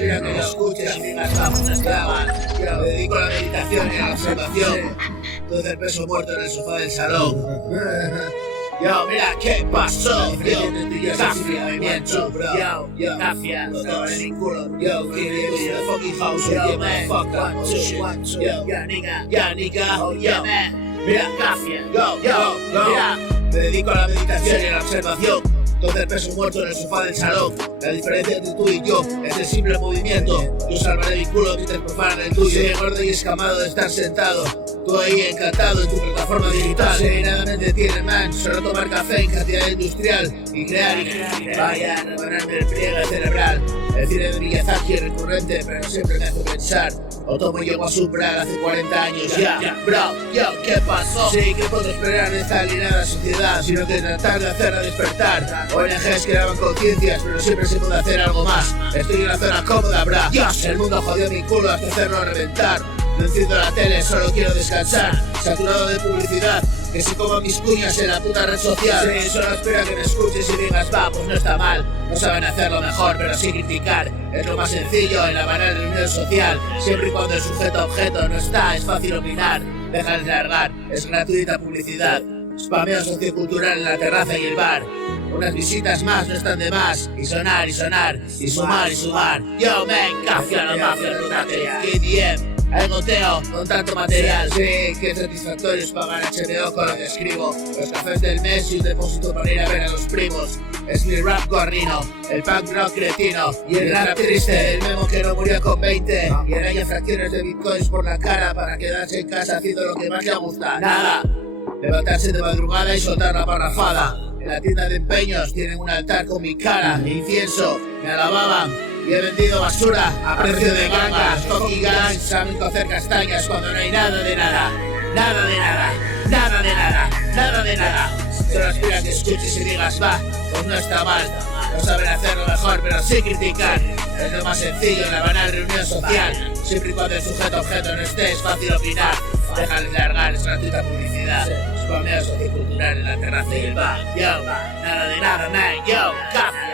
Mira que lo escuches y digas vamos, no está mal. Me dedico a la meditación y a la observación. Todo el peso muerto en el sofá del salón. Yo, mira qué pasó. Cafia, movimiento. Yo, cafia. No estaba en el culo. Yo, the fucking house. Yo, man. Fuck up. Yo, nigga. Oh, yo, man. Mira, cafia. Yo, mira. Me dedico a la meditación y a la observación. Todo el peso muerto en el sofá del salón. La diferencia entre tú y yo es el simple movimiento. Yo salvaré mi culo mientras profanan el tuyo. Soy gordo y escamado de estar sentado. Tú ahí encantado en tu plataforma digital. Si nada me detiene, man. Solo tomar café en cantidad industrial y crear. Vaya a rebanarme el pliegue cerebral. El cine de Miyazaki es recurrente, pero siempre me hace pensar. Otomo llegó a Supra hace 40 años ya. Bro, yo, ¿qué pasó? Sí, ¿qué puedo esperar de esta alienada sociedad? Sino que tratar de hacerla despertar. ONGs creaban conciencias, pero siempre se puede hacer algo más. Estoy en una zona cómoda, bra. Dios, el mundo jodió mi culo hasta hacerlo reventar. No enciendo la tele, solo quiero descansar. Saturado de publicidad, que se coman mis cuñas en la puta red social. Sí, solo espero que me escuches y digas, va, pues no está mal. No saben hacerlo mejor, pero sí criticar. Es lo más sencillo en la banal reunión social. Siempre y cuando el sujeto-objeto no está, es fácil opinar. Déjales largar, es gratuita publicidad. Spameo sociocultural en la terraza y el bar. Unas visitas más no están de más. Y sonar, y sonar, y sumar, y sumar. Yo, man, cafia, la mafia, rutate, KDM. Hay goteo con tanto material. Sí, que satisfactorio es pagar HBO con lo que escribo. Los cafés del mes y un depósito para ir a ver a los primos. Es mi rap gorrino, el punk rock cretino. Y el rap triste, el memo que no murió con 20. Y araña fracciones de bitcoins por la cara para quedarse en casa haciendo lo que más le gusta. Nada. Levantarse de madrugada y soltar la parrafada. En la tienda de empeños tienen un altar con mi cara e incienso. Me alababan. Y he vendido basura a precio de ganga. Coqui Gang saben cocer castañas cuando no hay nada de nada. Nada de nada, nada de nada, nada de nada. Solo espera que escuches y digas, va, pues no está mal. No saben hacerlo mejor, pero sí criticar. Es lo más sencillo en la banal reunión social. Siempre y cuando el sujeto-objeto no esté, es fácil opinar. Déjales largar, es gratuita publicidad. Spameo sociocultural en la terraza y el bar. Yo, nada de nada, man. Yo, café.